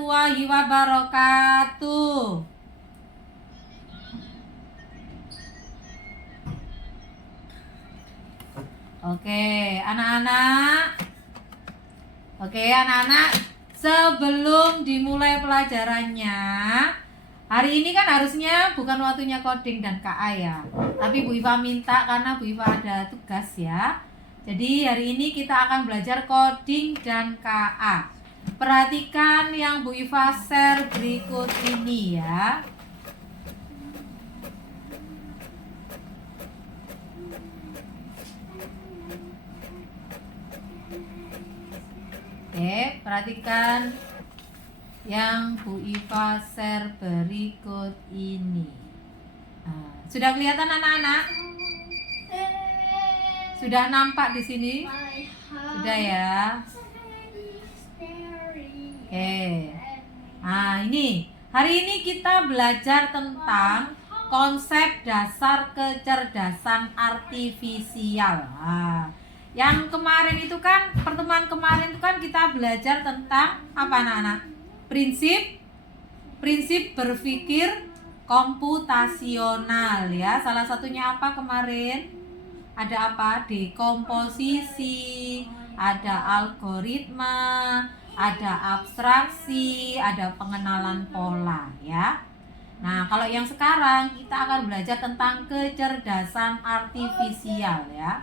warahmatullahi wabarakatuh. Oke, anak-anak. Sebelum dimulai pelajarannya, hari ini kan harusnya bukan waktunya coding dan KA ya. Tapi Bu Iva minta karena Bu Iva ada tugas ya. Jadi hari ini kita akan belajar coding dan KA. Perhatikan yang Bu Iva share berikut ini ya. Oke, perhatikan yang Bu Iva share berikut ini. Nah, sudah kelihatan anak-anak? Sudah nampak di sini? Sudah ya? Oke. Nah, ini. Hari ini kita belajar tentang konsep dasar kecerdasan artifisial. Nah, yang kemarin itu kan, pertemuan kemarin itu kan kita belajar tentang apa anak-anak? Prinsip berpikir komputasional ya. Salah satunya apa kemarin? Ada apa? Dekomposisi, ada algoritma, ada abstraksi, ada pengenalan pola ya. Nah, kalau yang sekarang kita akan belajar tentang kecerdasan artifisial ya.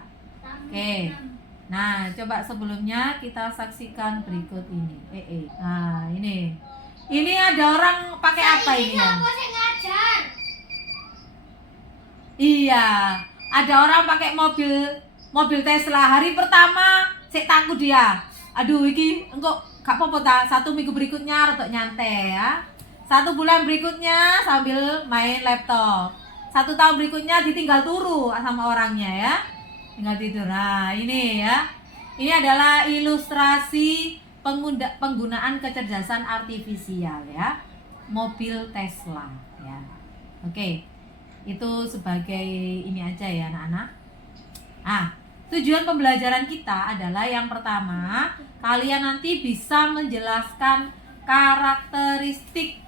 Oke. Nah, coba sebelumnya kita saksikan berikut ini. Nah, ini. Ini ada orang pakai apa ini ya? Iya, ada orang pakai mobil Tesla. Hari pertama saya takut dia. Aduh, iki engko gak apa-apa ta. 1 minggu berikutnya rodok nyantai ya. 1 bulan berikutnya sambil main laptop. 1 tahun berikutnya ditinggal turu sama orangnya ya. Tinggal tidur. Nah, ini ya. Ini adalah ilustrasi penggunaan kecerdasan artifisial ya. Mobil Tesla ya. Oke. Itu sebagai ini aja ya anak-anak. Tujuan pembelajaran kita adalah yang pertama, kalian nanti bisa menjelaskan karakteristik,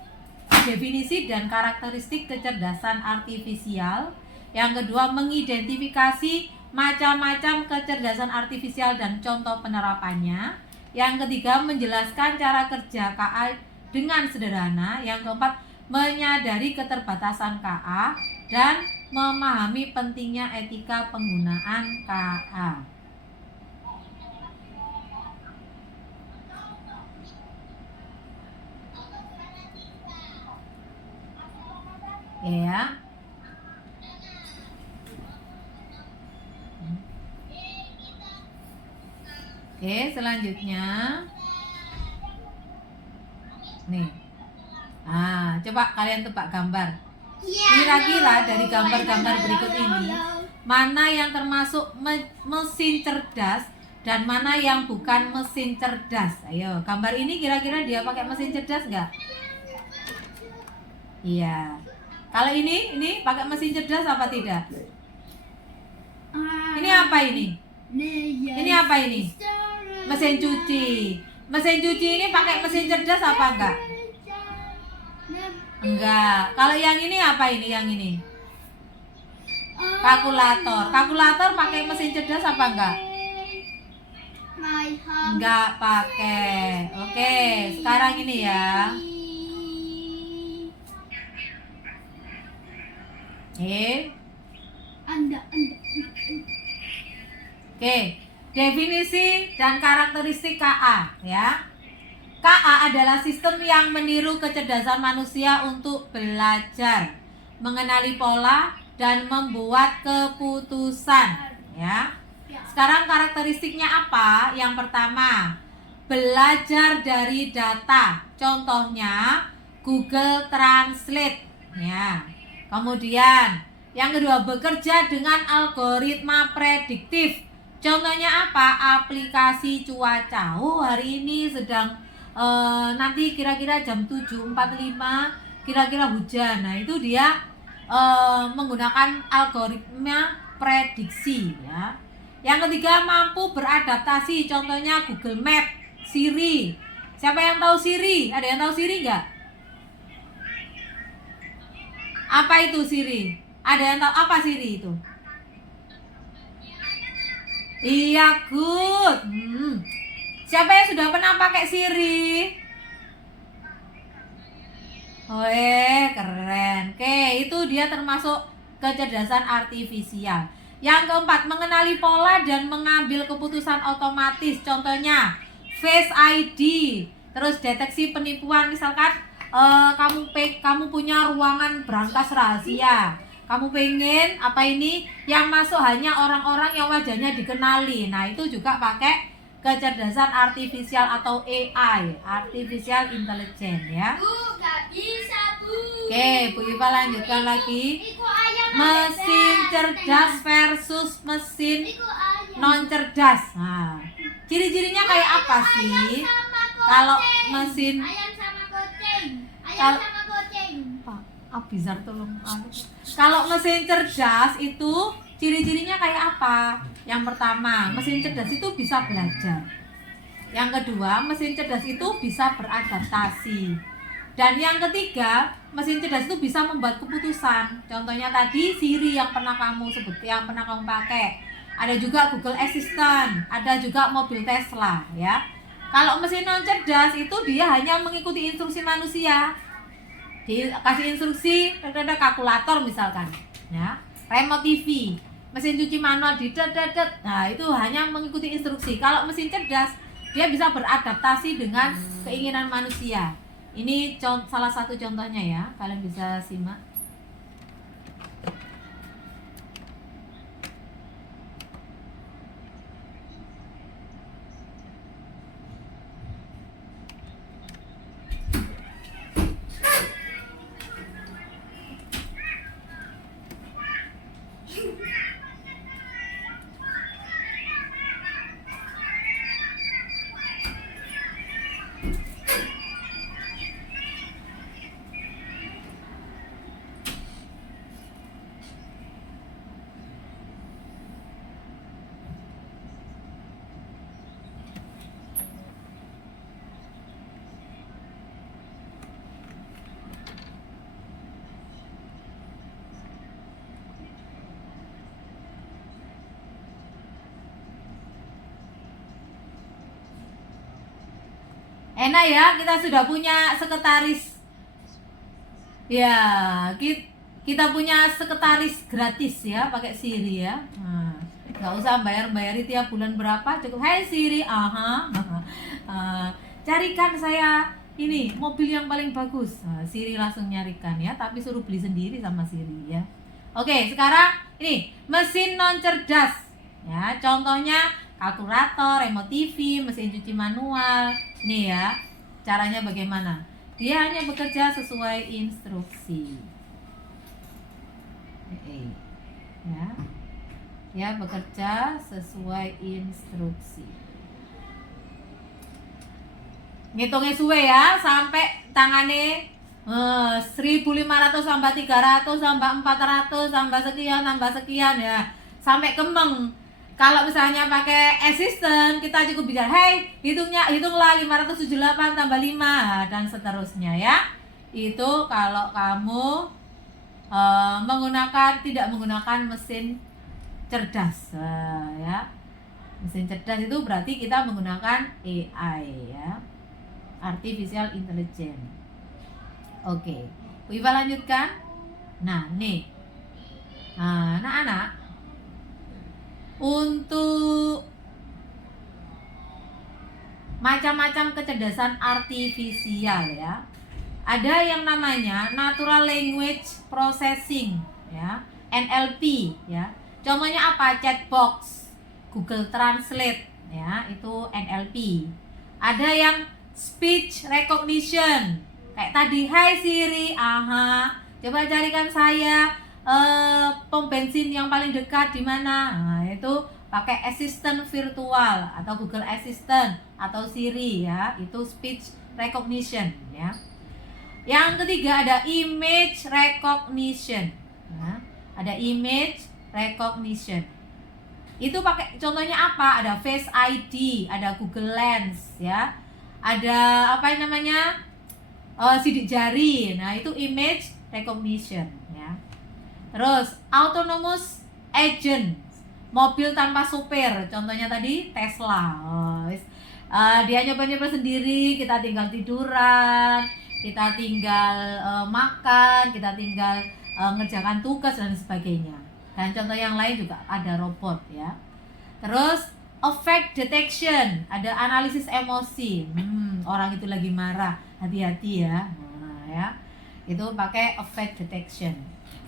definisi dan karakteristik kecerdasan artifisial. Yang kedua, mengidentifikasi macam-macam kecerdasan artifisial dan contoh penerapannya. Yang ketiga, menjelaskan cara kerja KA dengan sederhana. Yang keempat, menyadari keterbatasan KA dan memahami pentingnya etika penggunaan KA. Ya. Oke, selanjutnya nih. Coba kalian tebak gambar. Kira-kira dari gambar-gambar berikut ini, mana yang termasuk mesin cerdas dan mana yang bukan mesin cerdas? Ayo, gambar ini kira-kira dia pakai mesin cerdas nggak? Iya. Kalau ini pakai mesin cerdas apa tidak? Ini apa ini? Ini apa ini? Mesin cuci. Mesin cuci ini pakai mesin cerdas apa enggak? Enggak. Kalau yang ini apa ini? Yang ini? Kalkulator. Kalkulator pakai mesin cerdas apa enggak? Enggak pakai. Oke, sekarang ini ya. Oke, definisi dan karakteristik KA ya. KA adalah sistem yang meniru kecerdasan manusia untuk belajar, mengenali pola dan membuat keputusan ya. Sekarang karakteristiknya apa? Yang pertama, belajar dari data. Contohnya Google Translate ya. Kemudian yang kedua, bekerja dengan algoritma prediktif. Contohnya apa? Aplikasi cuaca. Hari ini sedang nanti kira-kira jam 7.45 kira-kira hujan. Nah, itu dia menggunakan algoritma prediksi ya. Yang ketiga, mampu beradaptasi. Contohnya Google Map, Siri. Siapa yang tahu Siri? Ada yang tahu Siri nggak? Apa itu Siri? Ada yang tahu apa Siri itu? Iya, good. Siapa yang sudah pernah pakai Siri? Oh, keren. Oke, itu dia termasuk kecerdasan artifisial. Yang keempat, mengenali pola dan mengambil keputusan otomatis. Contohnya, Face ID, terus deteksi penipuan. Misalkan kamu punya ruangan brankas rahasia. Kamu pengen yang masuk hanya orang-orang yang wajahnya dikenali. Nah, itu juga pakai kecerdasan artifisial atau AI, artificial intelligence ya. Bu, gak bisa, Bu. Oke, Bu Iva lanjutkan lagi. Mesin cerdas versus mesin non cerdas. Nah, ciri-cirinya kayak apa sih? Kalau mesin Ayam sama kucing. Kalau- Sama kucing. Bizar tolong. Kalau mesin cerdas itu ciri-cirinya kayak apa? Yang pertama, mesin cerdas itu bisa belajar. Yang kedua, mesin cerdas itu bisa beradaptasi. Dan yang ketiga, mesin cerdas itu bisa membuat keputusan. Contohnya tadi Siri yang pernah kamu sebut, yang pernah kamu pakai. Ada juga Google Assistant, ada juga mobil Tesla ya. Kalau mesin non cerdas itu dia hanya mengikuti instruksi manusia. Dikasih instruksi, ada kalkulator misalkan, ya, remote TV, mesin cuci manual nah itu hanya mengikuti instruksi. Kalau mesin cerdas dia bisa beradaptasi dengan keinginan manusia. Ini salah satu contohnya ya, kalian bisa simak. Enak ya, kita sudah punya sekretaris. Ya, kita punya sekretaris gratis ya, pakai Siri ya. Nah, nggak usah bayar-bayari tiap bulan berapa, cukup hai Siri, carikan saya ini mobil yang paling bagus. Nah, Siri langsung nyarikan ya, tapi suruh beli sendiri sama Siri ya. Oke, sekarang ini mesin non cerdas ya, contohnya kalkulator, remote TV, mesin cuci manual. Nih ya, caranya bagaimana? Dia hanya bekerja sesuai instruksi. Ya. Ya, bekerja sesuai instruksi. Ngitungnya suwe ya, sampai tangane 1500 tambah 300 tambah 400 tambah sekian ya, sampai kembang. Kalau misalnya pakai assistant, kita cukup bicara, hey, hitunglah 578 tambah 5 dan seterusnya ya. Itu kalau kamu tidak menggunakan mesin cerdas ya. Mesin cerdas itu berarti kita menggunakan AI ya, artificial intelligence. Oke, Bu Iva lanjutkan. Nah, nih. Nah, anak-anak, untuk macam-macam kecerdasan artifisial ya, ada yang namanya natural language processing ya, NLP ya. Contohnya apa? Chatbox, Google Translate ya, itu NLP. Ada yang speech recognition, kayak tadi, hai Siri, coba carikan saya pom bensin yang paling dekat di mana. Nah, itu pakai assistant virtual atau Google Assistant atau Siri ya, itu speech recognition ya. Yang ketiga ada image recognition. Nah, ada image recognition. Itu pakai contohnya apa? Ada Face ID, ada Google Lens ya. ada apa yang namanya sidik jari. Nah, itu image recognition ya. Terus autonomous agent, mobil tanpa supir, contohnya tadi Tesla. Dia nyoba-nyoba sendiri, kita tinggal tiduran, kita tinggal makan, kita tinggal ngerjakan tugas dan sebagainya. Dan contoh yang lain juga ada robot ya. Terus affect detection, ada analisis emosi. Orang itu lagi marah, hati-hati ya. Nah, ya. Itu pakai affect detection.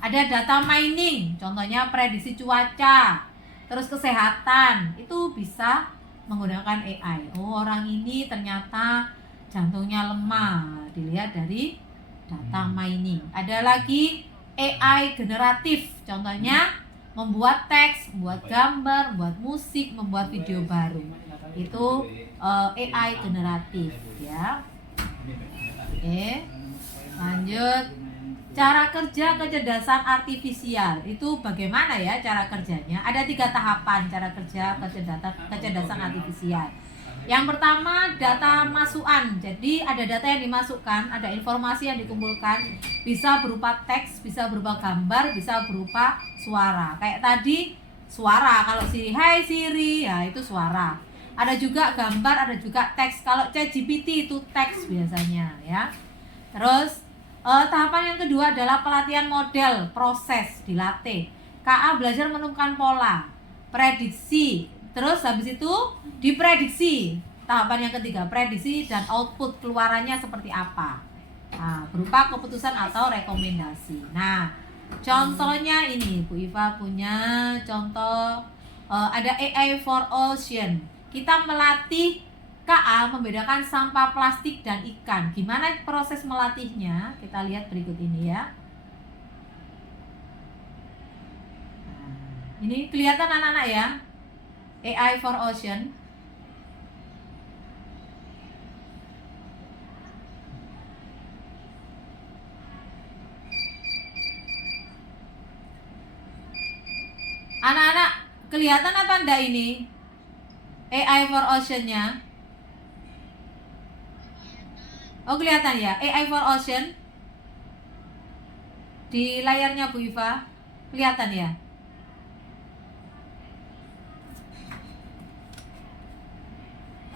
Ada data mining, contohnya prediksi cuaca, terus kesehatan, itu bisa menggunakan AI. Oh, orang ini ternyata jantungnya lemah, dilihat dari data mining. Ada lagi AI generatif, contohnya membuat teks, membuat gambar, membuat musik, membuat video baru. Itu AI generatif ya. Oke, lanjut. Cara kerja kecerdasan artifisial itu bagaimana ya cara kerjanya? Ada 3 tahapan cara kerja kecerdasan artifisial. Yang pertama, data masukan. Jadi ada data yang dimasukkan, ada informasi yang dikumpulkan, bisa berupa teks, bisa berupa gambar, bisa berupa suara. Kayak tadi suara, kalau hey Siri, ya itu suara. Ada juga gambar, ada juga teks. Kalau ChatGPT itu teks biasanya ya. Terus tahapan yang kedua adalah pelatihan model, proses dilatih. KA belajar menemukan pola, prediksi, terus habis itu diprediksi. Tahapan yang ketiga, prediksi dan output keluarannya seperti apa. Nah, berupa keputusan atau rekomendasi. Nah, contohnya ini Bu Iva punya contoh ada AI for Ocean. Kita melatih KA membedakan sampah plastik dan ikan. Gimana proses melatihnya? Kita lihat berikut ini ya. Nah, ini kelihatan anak-anak ya. AI for Ocean. Anak-anak kelihatan apa enggak ini? AI for Ocean-nya. Oh, kelihatan ya, AI for Ocean di layarnya Bu Iva, kelihatan ya.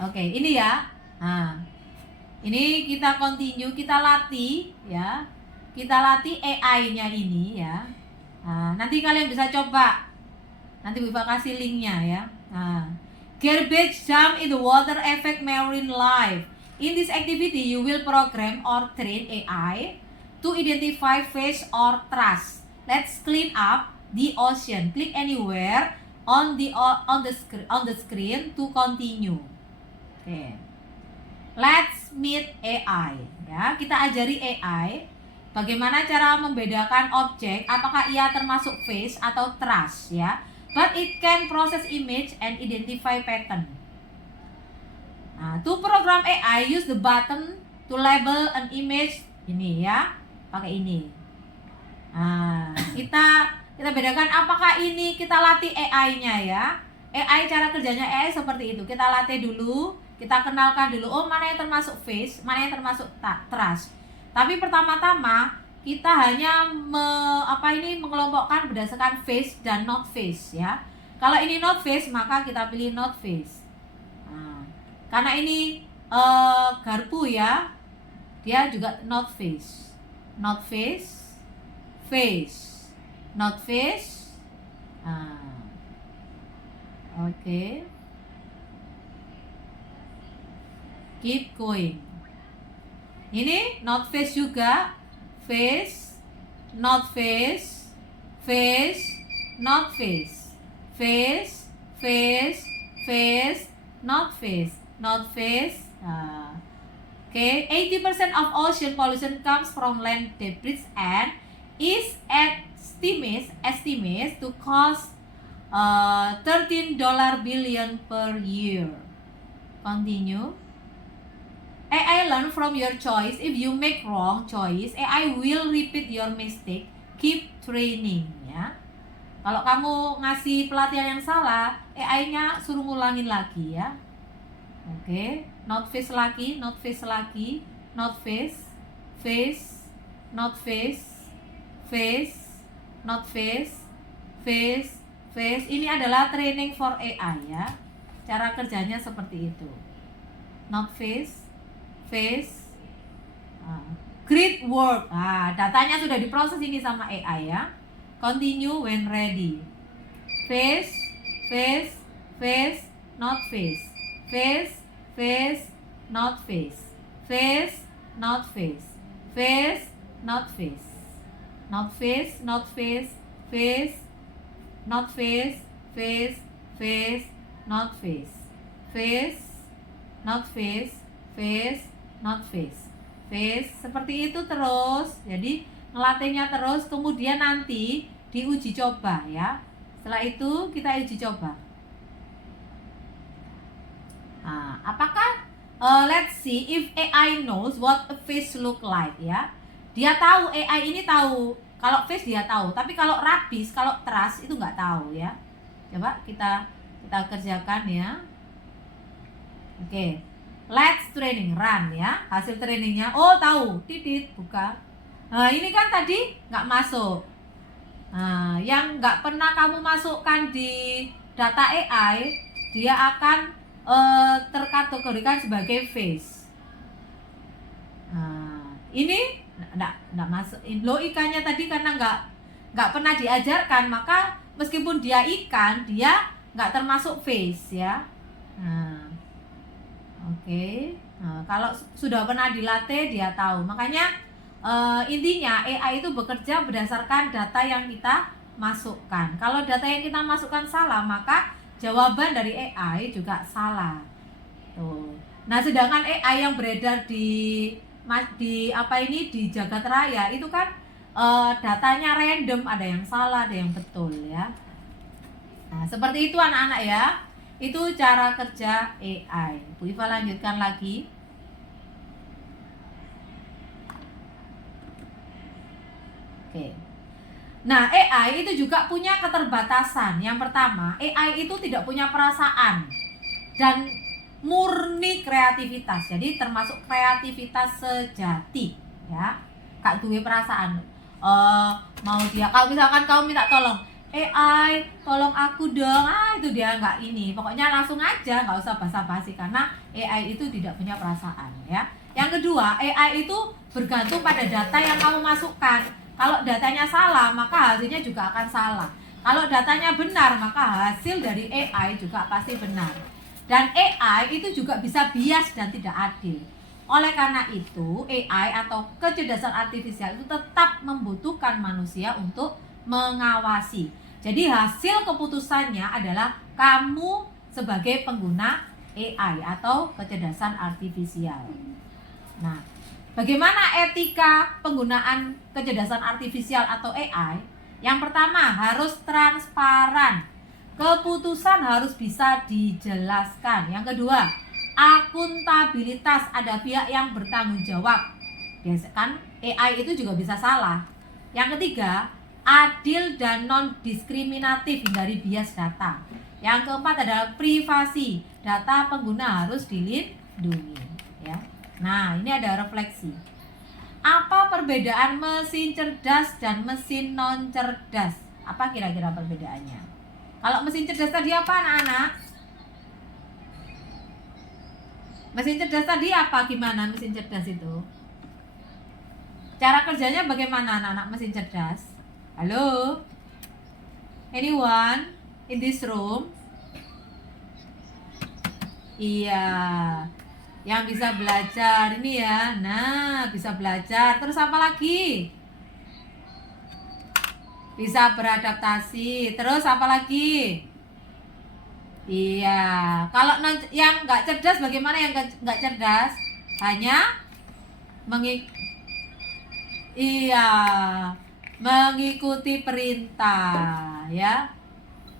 Oke, ini ya. Nah, ini kita continue, kita latih ya, kita latih AI-nya ini ya. Nah, nanti kalian bisa coba, nanti Bu Iva kasih linknya ya. Nah, garbage dump in the water affect marine life. In this activity, you will program or train AI to identify fish or trash. Let's clean up the ocean. Click anywhere on the screen to continue. Okay. Let's meet AI. Ya, kita ajari AI bagaimana cara membedakan objek, apakah ia termasuk fish atau trash ya. But it can process image and identify pattern. Nah, to program AI, use the button to label an image. Ini ya, pakai ini. Nah, kita bedakan apakah ini, kita latih AI-nya ya. AI cara kerjanya AI seperti itu. Kita latih dulu, kita kenalkan dulu. Oh, mana yang termasuk fish, mana yang termasuk trash. Tapi pertama-tama kita hanya mengelompokkan berdasarkan fish dan not fish ya. Kalau ini not fish, maka kita pilih not fish. Karena ini garpu ya, dia juga not fish, not fish, fish, not fish. Oke. Keep going. Ini not fish juga, fish, not fish, fish, not fish, fish, fish, fish, not fish. Not fish. Okay, 80% of ocean pollution comes from land debris and is estimates to cost $13 billion per year. Continue. AI learn from your choice. If you make wrong choice, AI will repeat your mistake. Keep training ya. Kalau kamu ngasih pelatihan yang salah, AI-nya suruh ngulangin lagi ya. Oke. not face lagi, not face lagi, not face, face, not face, face, not face, face, face. Ini adalah training for AI ya. Cara kerjanya seperti itu. Not face, face. Great work. Datanya sudah diproses ini sama AI ya. Continue when ready. Face, face, face, not face. Face, face, not face. Face, not face. Face, not face. Not face, not face. Face, not face. Face, face, not face. Face, not face. Face, not face. Face, seperti itu terus. Jadi ngelatihnya terus, kemudian nanti diuji coba ya. Setelah itu kita uji coba. Apakah let's see if AI knows what a face look like ya. Dia tahu, AI ini tahu. Kalau face dia tahu, tapi kalau rabies, kalau trust itu nggak tahu ya. Coba kita kerjakan ya. Oke. Let's training, run ya. Hasil trainingnya, oh tahu, titit, buka. Nah ini kan tadi nggak masuk. Nah yang nggak pernah kamu masukkan di data AI, dia akan terkategorikan sebagai face. Nah ini nggak masuk. Logikanya tadi karena nggak pernah diajarkan, maka meskipun dia ikan, dia nggak termasuk face ya. Nah. Oke. Nah, kalau sudah pernah dilatih dia tahu. Makanya intinya AI itu bekerja berdasarkan data yang kita masukkan. Kalau data yang kita masukkan salah, maka jawaban dari AI juga salah. Tuh. Nah, sedangkan AI yang beredar di jagat raya itu kan datanya random, ada yang salah, ada yang betul ya. Nah, seperti itu anak-anak ya. Itu cara kerja AI. Bu Iva lanjutkan lagi. Oke. Nah, AI itu juga punya keterbatasan. Yang pertama, AI itu tidak punya perasaan dan murni kreativitas. Jadi termasuk kreativitas sejati, ya. Kak duwe perasaan. Mau dia, kalau misalkan kamu minta tolong, AI, tolong aku dong. Itu dia nggak ini. Pokoknya langsung aja, nggak usah basa-basi karena AI itu tidak punya perasaan, ya. Yang kedua, AI itu bergantung pada data yang kamu masukkan. Kalau datanya salah, maka hasilnya juga akan salah. Kalau datanya benar, maka hasil dari AI juga pasti benar. Dan AI itu juga bisa bias dan tidak adil. Oleh karena itu, AI atau kecerdasan artifisial itu tetap membutuhkan manusia untuk mengawasi. Jadi hasil keputusannya adalah kamu sebagai pengguna AI atau kecerdasan artifisial. Nah, bagaimana etika penggunaan kecerdasan artifisial atau AI? Yang pertama, harus transparan. Keputusan harus bisa dijelaskan. Yang kedua, akuntabilitas, ada pihak yang bertanggung jawab. Biasakan AI itu juga bisa salah. Yang ketiga, adil dan non-diskriminatif, hindari bias data. Yang keempat adalah privasi, data pengguna harus dilindungi. Ya. Nah, ini ada refleksi. Apa perbedaan mesin cerdas dan mesin non-cerdas? Apa kira-kira perbedaannya? Kalau mesin cerdas tadi apa anak-anak? Mesin cerdas tadi apa? Gimana mesin cerdas itu? Cara kerjanya bagaimana anak-anak mesin cerdas? Halo? Anyone in this room? Iya. Yang bisa belajar ini ya. Nah, bisa belajar. Terus apa lagi? Bisa beradaptasi. Terus apa lagi? Iya. Kalau yang nggak cerdas, bagaimana yang nggak cerdas? Hanya mengikuti perintah, ya.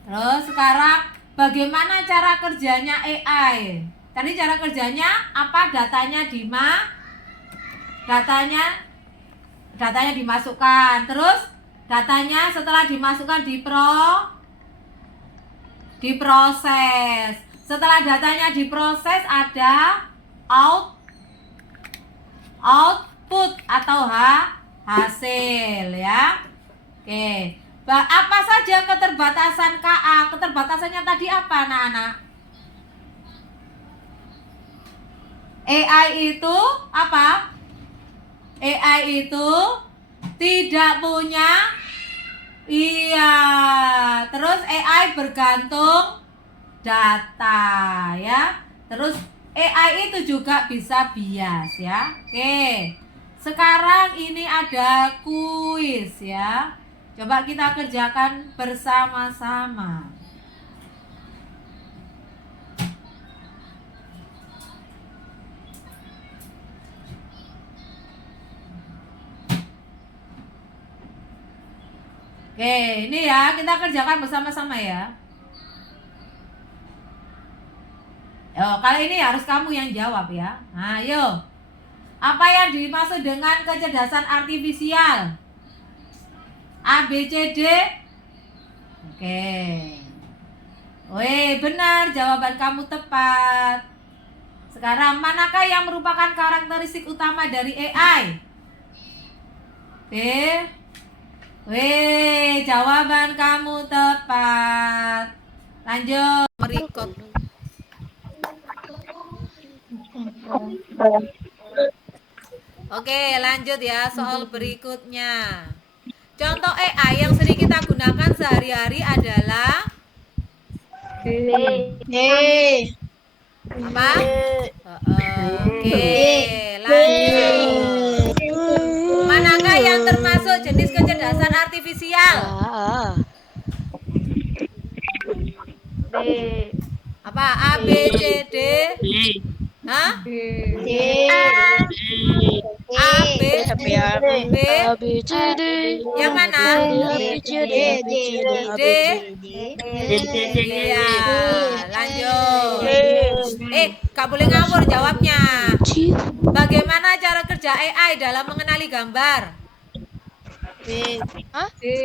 Terus sekarang bagaimana cara kerjanya AI? Tadi cara kerjanya apa? Datanya dimasukkan. Terus datanya setelah dimasukkan diproses. Setelah datanya diproses ada output atau hasil ya. Oke. Apa saja keterbatasan KA? Keterbatasannya tadi apa anak-anak? AI itu apa? AI itu tidak punya, iya, terus AI bergantung data ya. Terus AI itu juga bisa bias ya. Oke. Sekarang ini ada kuis ya. Coba kita kerjakan bersama-sama. Oke, ini ya kita kerjakan bersama-sama ya. Kali ini harus kamu yang jawab ya. Nah, yuk. Apa yang dimaksud dengan kecerdasan artifisial? A, B, C, D. Oke. Wih, benar, jawaban kamu tepat. Sekarang, manakah yang merupakan karakteristik utama dari AI? B. Wih, jawaban kamu tepat. Lanjut, berikut. Oke, lanjut ya soal berikutnya. Contoh AI yang sering kita gunakan sehari-hari adalah apa? Oke, lanjut. Manakah yang termasuk jenis kecerdasan artifisial? Apa? A, B, C, D? Hah? A, B, B, yang mana? D. Iya, lanjut. Gak boleh ngawur jawabnya. Bagaimana cara kerja AI dalam mengenali gambar? Oke,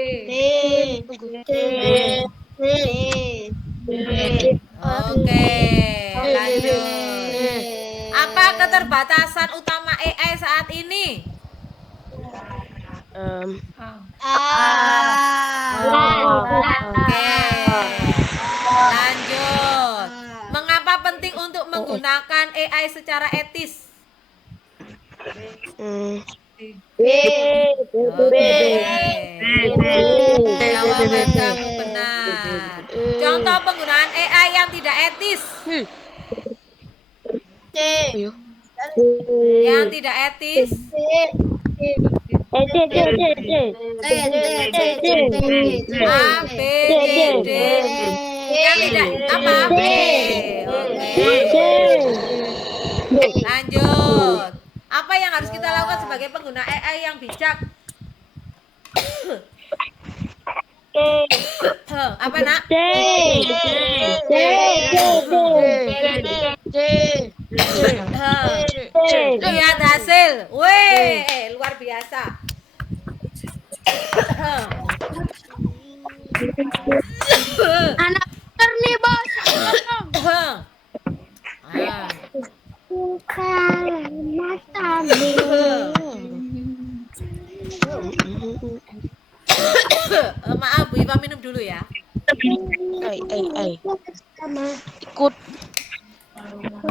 lanjut. Apa keterbatasan utama AI saat ini? Oke, lanjut. Mengapa penting untuk menggunakan AI secara etis? Jawaban kamu benar. Contoh penggunaan AI yang tidak etis. Yang tidak etis. A, B, C, D. Yang tidak apa? B. Oke. Lanjut. Apa yang harus kita lakukan sebagai pengguna AI yang bijak? Apa nak? Lihat hasil. Weh, luar biasa. Anak nih bos. Bukan mata Maaf, Bu Iva minum dulu ya. Ikut.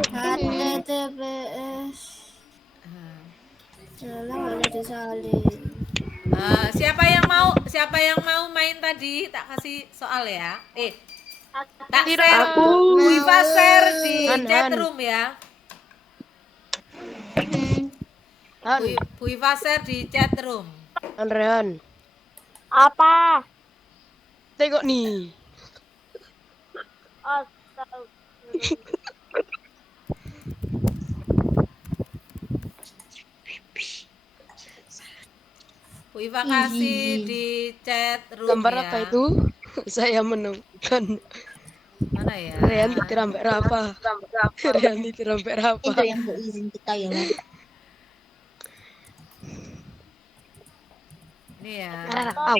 HTTPS. Siapa yang mau main tadi? Tak kasih soal ya. Tak share. Bu Iva share di chat room ya. Bu Iva share di chat room. Andrean. Apa? Tengok nih. Bu Iva kasih di chat room. Gambar ya. apa itu? Saya menemukan. Mana ya? Rian ditirambek Rafa. Rian ditirambek Rafa. Itu yang izin kita ya. Ini ya. Au.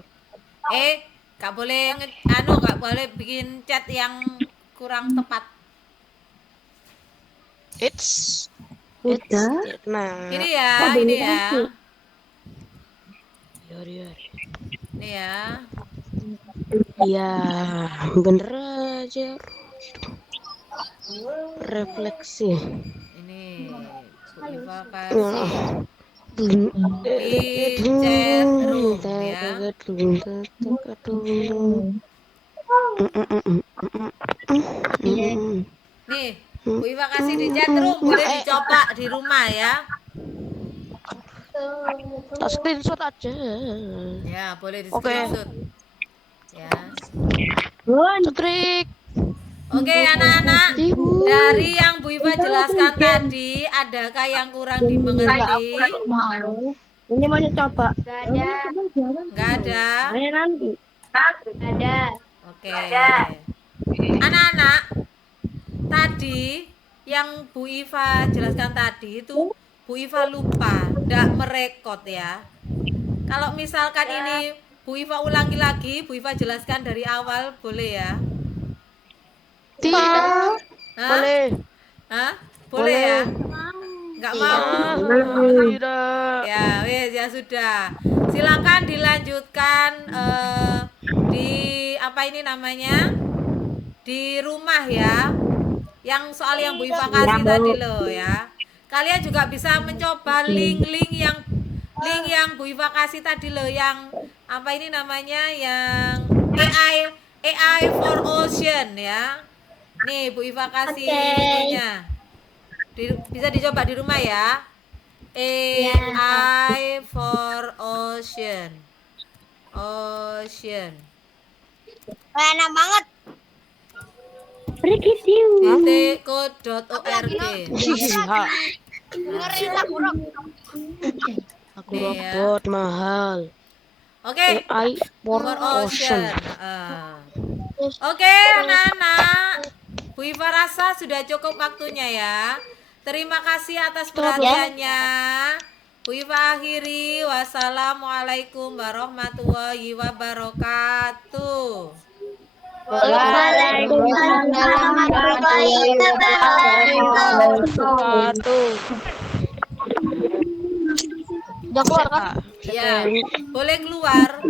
Gak boleh gak boleh bikin chat yang kurang tepat. It's Udah. Nah, Ini ya, ini ya. Yori. Ini ya. Ya, bener aja. Refleksi. Ini Bu Iva Ya. kasih di chat room ya. Nih, Bu Iva kasih di chat room, boleh dicoba di rumah ya. Tak screenshot aja. Ya, boleh di Oke. screenshot. Ya. Cetrik. Oke, anak-anak, dari yang Bu Iva jelaskan tadi, adakah yang kurang dimengerti? Ini mau coba. Enggak ada. Ini nanti. Ada. Oke. Anak-anak, tadi yang Bu Iva jelaskan tadi itu Bu Iva lupa, enggak merekod ya. Kalau misalkan ini Bu Iva ulangi lagi, Bu Iva jelaskan dari awal, boleh ya? Tidak. Hah? Boleh. Hah? Boleh ya? Enggak mau? Tidak. Ya, wes ya sudah. Silakan dilanjutkan di apa ini namanya? Di rumah ya. Yang soal yang Bu Iva kasih tadi loh ya. Kalian juga bisa mencoba link yang Bu Iva kasih tadi loh, yang apa ini namanya, yang AI for Ocean ya. Nih Bu Iva kasih itunya. Bisa dicoba di rumah ya. AI for Ocean. Enak banget. titik.co.org. Dengerin lagu rock. Aku Nih ya. robot mahal. Oke. AI for For ocean. Ocean. Oke, anak-anak. Bu Iva rasa sudah cukup waktunya ya. Terima kasih atas perhatiannya. Bu Iva akhiri. Wassalamualaikum warahmatullahi wabarakatuh. Waalaikumsalam warahmatullahi wabarakatuh. Udah keluar kan? Ya, boleh keluar.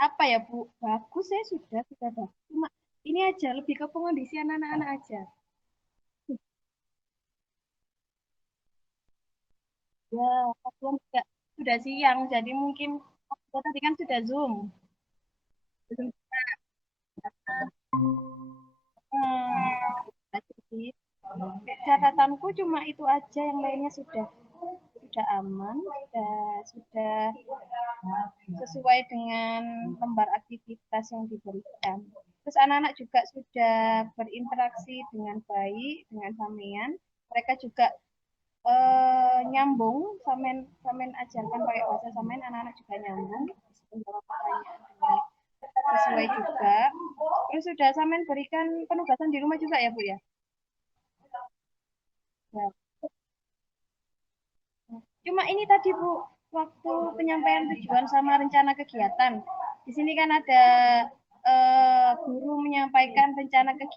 Apa ya Bu? Bagus ya, sudah bagus. Cuma ini aja lebih ke pengondisian anak-anak aja. Ya, kalian juga sudah siang, jadi mungkin tadi kan sudah Zoom. Jadi catatanku cuma itu aja, yang lainnya sudah aman, sudah sesuai dengan lembar aktivitas yang diberikan. Terus anak-anak juga sudah berinteraksi dengan baik dengan sampean. Mereka juga nyambung, samen ajarkan pakai bahasa samen, anak-anak juga nyambung menjawab pertanyaan dengan sesuai juga. Terus sudah samen berikan penugasan di rumah juga ya Bu ya? Ya. Cuma ini tadi Bu, waktu penyampaian tujuan sama rencana kegiatan. Di sini kan ada guru menyampaikan rencana kegiatan.